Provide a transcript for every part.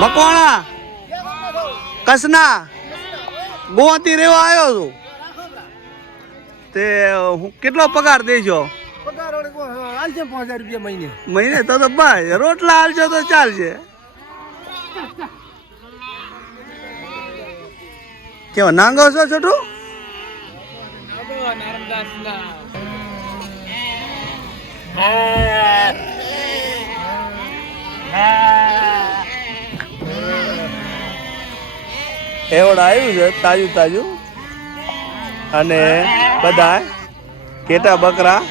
મકવાણા? કસના? ગોવાથી રેવા આવ્યો છું. તે, હું કેટલો પગાર દેજો મહિને? તો તો બસ રોટલા હાલજો તો ચાલશે. કેવો, નાંગો છો છોટું? એવડ આવ્યું છે તાજું તાજું. અને બધા કેટા બકરા.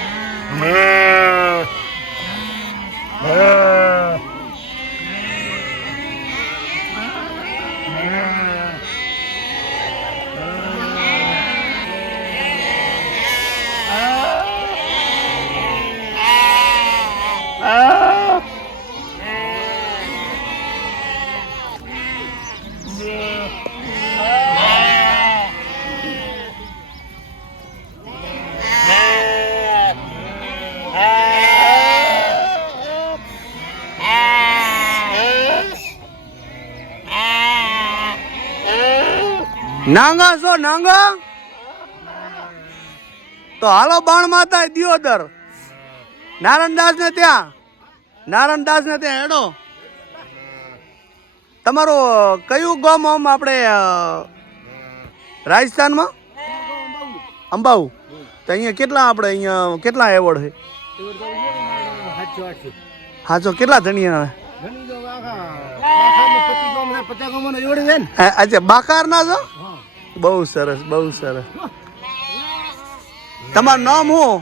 નાંગા છો નાંગા? તો હાલો બાણ માતા દિયોદર નારાયણદાસ ને ત્યાં. નારાયણદાસ ને ત્યાં હેડો. તમારું કયું ગામ આમ આપણે રાજસ્થાનમાં? અંબાઉ તો અહીંયા કેટલા આપણે અહીંયા કેટલા એવોર્ડ છે? હા જો કેટલા ધણિયા અચ્છા બાકાર ના. છો? બહુ સરસ બહુ સરસ. તમારું નામ હું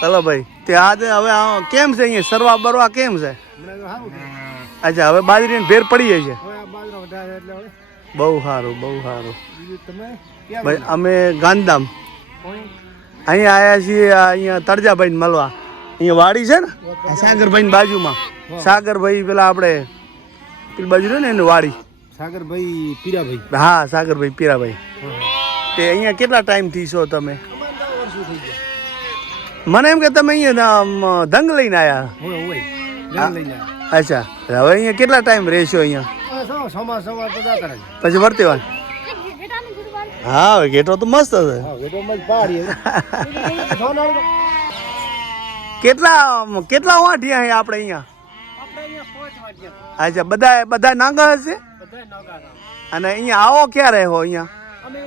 કલાભાઈ. તે આજે હવે કેમ છે અહીંયા? સરવા બરવા કેમ છે? અચ્છા હવે બાજરીને ભેર પડી છે બાજરો બહુ સારું બહુ સારું. ભાઈ અમે ગાંધીધામ. અહીંયા આવ્યા છીએ અહીંયા તળજાભાઈ મળવા. અહીંયા વાડી છે ને? સાગરભાઈ ની બાજુમાં. સાગરભાઈ પેલા આપણે પેલી બાજુ ને એની વાડી. સાગરભાઈ પીરાભાઈ. હા સાગરભાઈ પીરાભાઈ. તે અહીંયા કેટલા ટાઈમથી છો તમે? મને એમ કે તમે અહીંયા ધંગ દંગ લઈને આવ્યા. અચ્છા. હવે અહીંયા કેટલા ટાઈમ રહેશો અહીંયા? પછી વર્તી વર્તેવાન હા ઘેટો તો મસ્ત હશે કેટલા કેટલા વાંઢિયા છે આપણે અહીંયા? અહીંયા અચ્છા બધા બધા નાંગા હશે? અને અહીંયા આવો ક્યારે હો અહીંયા? અમે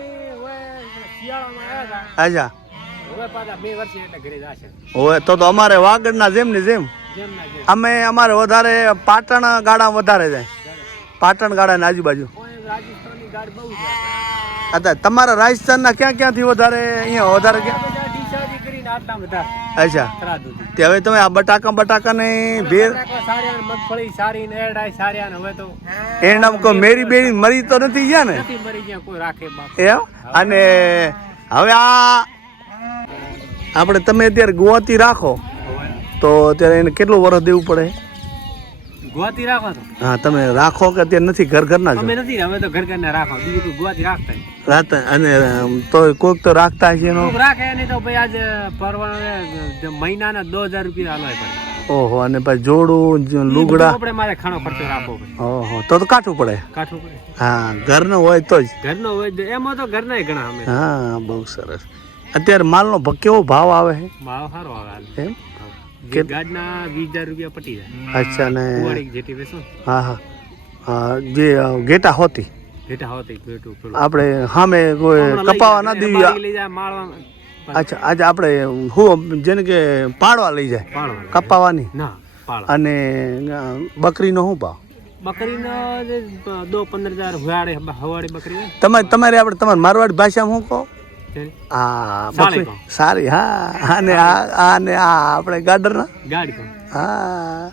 શિયાળામાં આવ્યા હતા. હવે તો તો અમારે વાગડના જેમ ને જેમ. અમે અમારે વધારે પાટણ ગાડા વધારે જાય. પાટણ ગાડાની આજુબાજુ. તમારા રાજસ્થાનના ક્યાં ક્યાંથી વધારે અહીંયા વધારે ક્યાં બધા ડીસાથી કરીને આટલા બધા અચ્છા. તે હવે તમે આ બટાકા બટાકા ને ભેર મગફળી સારી ને એડાય સારી ને હવે તો એના કો મેરી બેરી મરી તો નથી ગયા ને? નથી મરી ગયા કોઈ રાખે બાપ. એમ? અને હવે આ આપણે તમે અત્યારે ગુવાતી રાખો. તો અત્યારે એને કેટલું વર્ષ દેવું પડે? ગોતી રાખો તો. હા તમે રાખો કે અત્યારે નથી? ઘર ઘરના અમે નથી હવે તો ઘર ઘરને રાખો. બીજું કોઈ ગોતી રાખતા. રાત અને તો કોઈક તો રાખતા છે એનો. રાખે નહીં તો ભાઈ આજે પરવાને મહિનાના દો હજાર રૂપિયા હાલવા પડે. ઓહો અને પછી જોડું લુગડા. આપણે મારે ખાણો ખર્ચો રાખવો પડે. ઓહો તો તો કાઠું પડે. કાઠું પડે. હા ઘરનો હોય તો જ. ઘરનો હોય તો એમાં તો ઘરના ઘણા અમે. હા બહુ સરસ. અત્યારે માલનો ભક્કેવો કેવો ભાવ આવે છે ભાવ સારો આવે એમ? ગાડના વીસ હજાર રૂપિયા પટી જાય. અચ્છા ને જેટી બેસો હા હા. હા જે ગેટા હોતી. આપણે સામે કોઈ કપાવા ના દેવી માળવા અચ્છા આજે આપણે હું જેને કે પાડવા લઈ જાય. કપાવાની. ના અને બકરીનો શું ભાવ? બકરીનો દો પંદર હજાર હવાડે હવાડે બકરી હોય. તમારે તમારે આપણે તમારી મારવાડી ભાષામાં શું કહો? આ સારી હા અને આ આ ને આ આપણે ગાર્ડનના ગાડી હા.